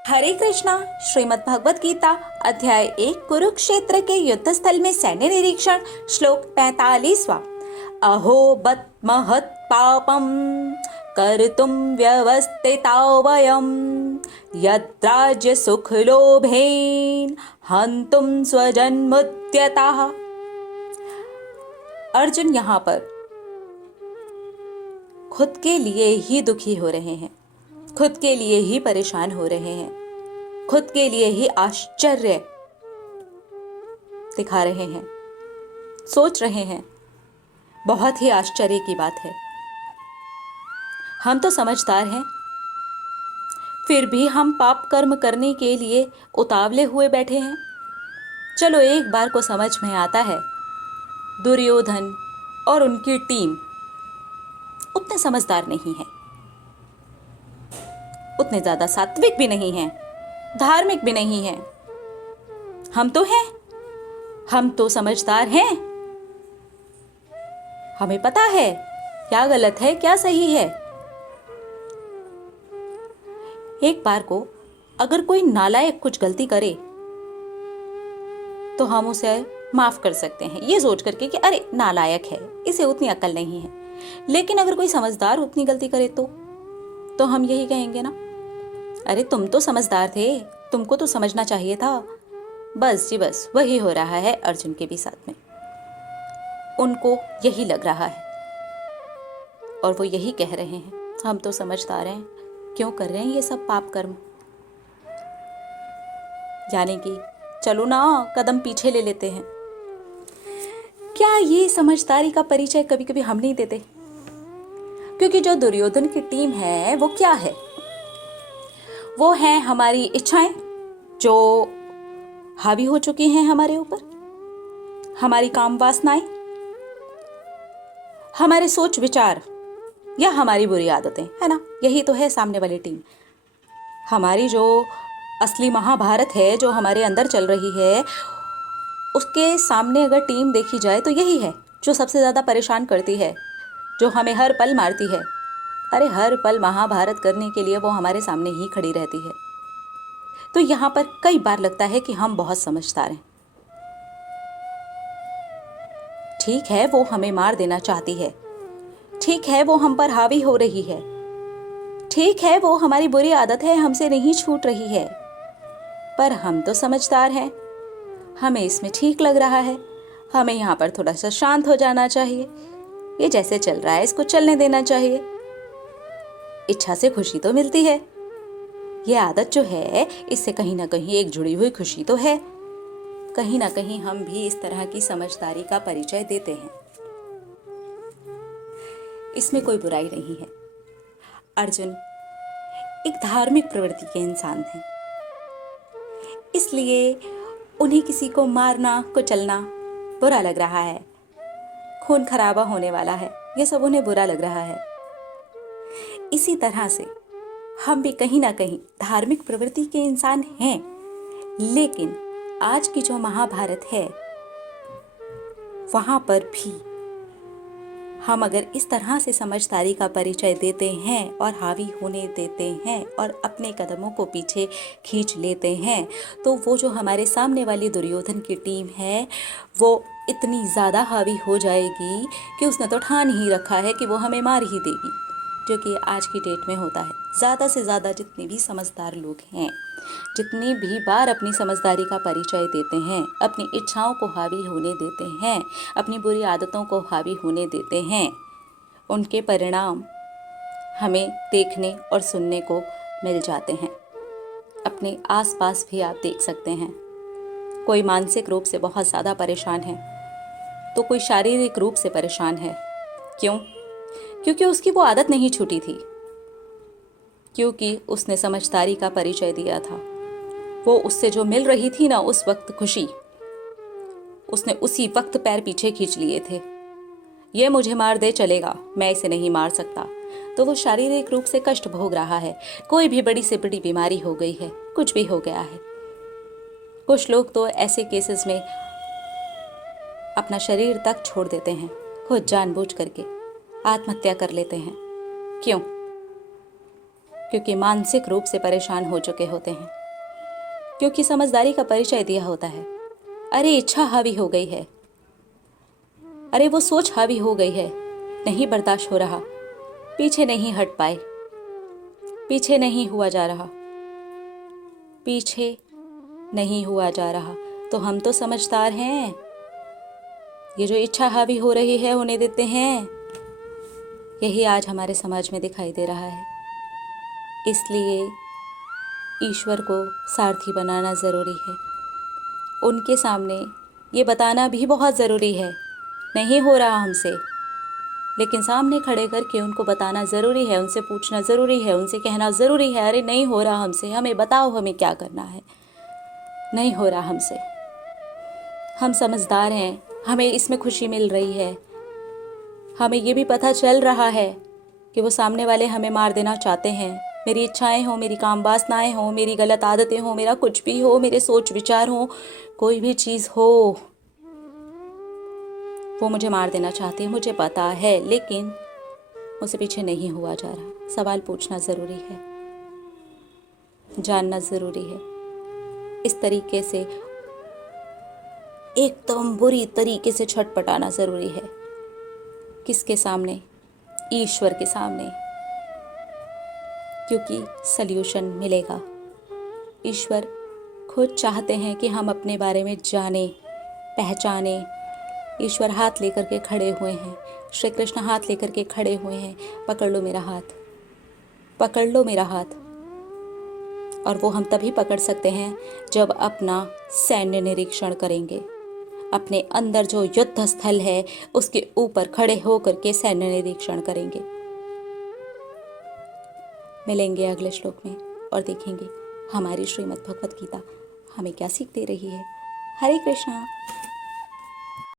हरे कृष्णा। श्रीमद् भगवत गीता अध्याय 1 कुरुक्षेत्र के युद्ध स्थल में सैन्य निरीक्षण। श्लोक 45वां। अहो बत महत् पापम कर्तुम व्यवस्थिता वयम यद्राज्य सुख लोभेन हंतुम स्वजन्मुद्यताः। अर्जुन यहाँ पर खुद के लिए ही दुखी हो रहे हैं, खुद के लिए ही परेशान हो रहे हैं, खुद के लिए ही आश्चर्य दिखा रहे हैं, सोच रहे हैं। बहुत ही आश्चर्य की बात है। हम तो समझदार हैं, फिर भी हम पाप कर्म करने के लिए उतावले हुए बैठे हैं। चलो एक बार को समझ में आता है, दुर्योधन और उनकी टीम उतने समझदार नहीं है, उतने ज्यादा सात्विक भी नहीं है, धार्मिक भी नहीं है। हम तो हैं, हम तो समझदार हैं। हमें पता है क्या गलत है क्या सही है। एक बार को अगर कोई नालायक कुछ गलती करे तो हम उसे माफ कर सकते हैं, ये सोच करके कि अरे नालायक है, इसे उतनी अक्ल नहीं है। लेकिन अगर कोई समझदार उतनी गलती करे तो हम यही कहेंगे ना, अरे तुम तो समझदार थे, तुमको तो समझना चाहिए था। बस जी बस वही हो रहा है अर्जुन के भी साथ में। उनको यही लग रहा है और वो यही कह रहे हैं, हम तो समझदार हैं, क्यों कर रहे हैं ये सब पाप कर्म। यानी कि चलो ना कदम पीछे ले लेते हैं। क्या ये समझदारी का परिचय कभी कभी हम नहीं देते? क्योंकि जो दुर्योधन की टीम है वो क्या है? वो है हमारी इच्छाएं जो हावी हो चुकी हैं हमारे ऊपर, हमारी काम वासनाएं, हमारे सोच विचार या हमारी बुरी आदतें, है ना? यही तो है सामने वाली टीम। हमारी जो असली महाभारत है जो हमारे अंदर चल रही है, उसके सामने अगर टीम देखी जाए तो यही है जो सबसे ज़्यादा परेशान करती है, जो हमें हर पल मारती है। अरे हर पल महाभारत करने के लिए वो हमारे सामने ही खड़ी रहती है। तो यहाँ पर कई बार लगता है कि हम बहुत समझदार हैं। ठीक है वो हमें मार देना चाहती है, ठीक है वो हम पर हावी हो रही है, ठीक है वो हमारी बुरी आदत है हमसे नहीं छूट रही है, पर हम तो समझदार हैं, हमें इसमें ठीक लग रहा है, हमें यहाँ पर थोड़ा सा शांत हो जाना चाहिए, ये जैसे चल रहा है इसको चलने देना चाहिए। इच्छा से खुशी तो मिलती है, ये आदत जो है इससे कहीं ना कहीं एक जुड़ी हुई खुशी तो है। कहीं ना कहीं हम भी इस तरह की समझदारी का परिचय देते हैं, इसमें कोई बुराई नहीं है। अर्जुन एक धार्मिक प्रवृत्ति के इंसान हैं, इसलिए उन्हें किसी को मारना कुचलना बुरा लग रहा है, खून खराबा होने वाला है, ये सब उन्हें बुरा लग रहा है। इसी तरह से हम भी कहीं ना कहीं धार्मिक प्रवृत्ति के इंसान हैं, लेकिन आज की जो महाभारत है वहां पर भी हम अगर इस तरह से समझदारी का परिचय देते हैं और हावी होने देते हैं और अपने कदमों को पीछे खींच लेते हैं, तो वो जो हमारे सामने वाली दुर्योधन की टीम है वो इतनी ज़्यादा हावी हो जाएगी कि उसने तो ठान ही रखा है कि वो हमें मार ही देगी, जो कि आज की डेट में होता है। ज़्यादा से ज़्यादा जितने भी समझदार लोग हैं, जितनी भी बार अपनी समझदारी का परिचय देते हैं, अपनी इच्छाओं को हावी होने देते हैं, अपनी बुरी आदतों को हावी होने देते हैं, उनके परिणाम हमें देखने और सुनने को मिल जाते हैं। अपने आसपास भी आप देख सकते हैं, कोई मानसिक रूप से बहुत ज़्यादा परेशान है तो कोई शारीरिक रूप से परेशान है। क्यों? क्योंकि उसकी वो आदत नहीं छूटी थी, क्योंकि उसने समझदारी का परिचय दिया था। वो उससे जो मिल रही थी ना उस वक्त खुशी, उसने उसी वक्त पैर पीछे खींच लिए थे। ये मुझे मार दे चलेगा, मैं इसे नहीं मार सकता। तो वो शारीरिक रूप से कष्ट भोग रहा है, कोई भी बड़ी से बड़ी बीमारी हो गई है, कुछ भी हो गया है। कुछ लोग तो ऐसे केसेस में अपना शरीर तक छोड़ देते हैं, खुद जानबूझ करके आत्महत्या कर लेते हैं। क्यों? क्योंकि मानसिक रूप से परेशान हो चुके होते हैं, क्योंकि समझदारी का परिचय दिया होता है। अरे इच्छा हावी हो गई है, अरे वो सोच हावी हो गई है, नहीं बर्दाश्त हो रहा, पीछे नहीं हट पाए, पीछे नहीं हुआ जा रहा, पीछे नहीं हुआ जा रहा। तो हम तो समझदार हैं, ये जो इच्छा हावी हो रही है होने देते हैं। यही आज हमारे समाज में दिखाई दे रहा है। इसलिए ईश्वर को सारथी बनाना ज़रूरी है। उनके सामने ये बताना भी बहुत ज़रूरी है, नहीं हो रहा हमसे, लेकिन सामने खड़े करके उनको बताना ज़रूरी है, उनसे पूछना ज़रूरी है, उनसे कहना ज़रूरी है, अरे नहीं हो रहा हमसे, हमें बताओ हमें क्या करना है, नहीं हो रहा हमसे। हम समझदार हैं, हमें इसमें खुशी मिल रही है, हमें ये भी पता चल रहा है कि वो सामने वाले हमें मार देना चाहते हैं। मेरी इच्छाएं हो, मेरी काम वासनाएं हो, मेरी गलत आदतें हो, मेरा कुछ भी हो, मेरे सोच विचार हो, कोई भी चीज़ हो, वो मुझे मार देना चाहते हैं, मुझे पता है, लेकिन मुझसे पीछे नहीं हुआ जा रहा। सवाल पूछना ज़रूरी है, जानना ज़रूरी है। इस तरीके से एकदम बुरी तरीके से छटपटाना ज़रूरी है। किसके सामने? ईश्वर के सामने, क्योंकि सल्यूशन मिलेगा। ईश्वर खुद चाहते हैं कि हम अपने बारे में जानें, पहचानें। ईश्वर हाथ लेकर के खड़े हुए हैं, श्री कृष्ण हाथ लेकर के खड़े हुए हैं, पकड़ लो मेरा हाथ, पकड़ लो मेरा हाथ। और वो हम तभी पकड़ सकते हैं जब अपना सैन्य निरीक्षण करेंगे, अपने अंदर जो युद्ध स्थल है उसके ऊपर खड़े होकर के सैन्य निरीक्षण करेंगे। मिलेंगे अगले श्लोक में और देखेंगे हमारी श्रीमद् भगवत गीता हमें क्या सीख दे रही है। हरे कृष्णा।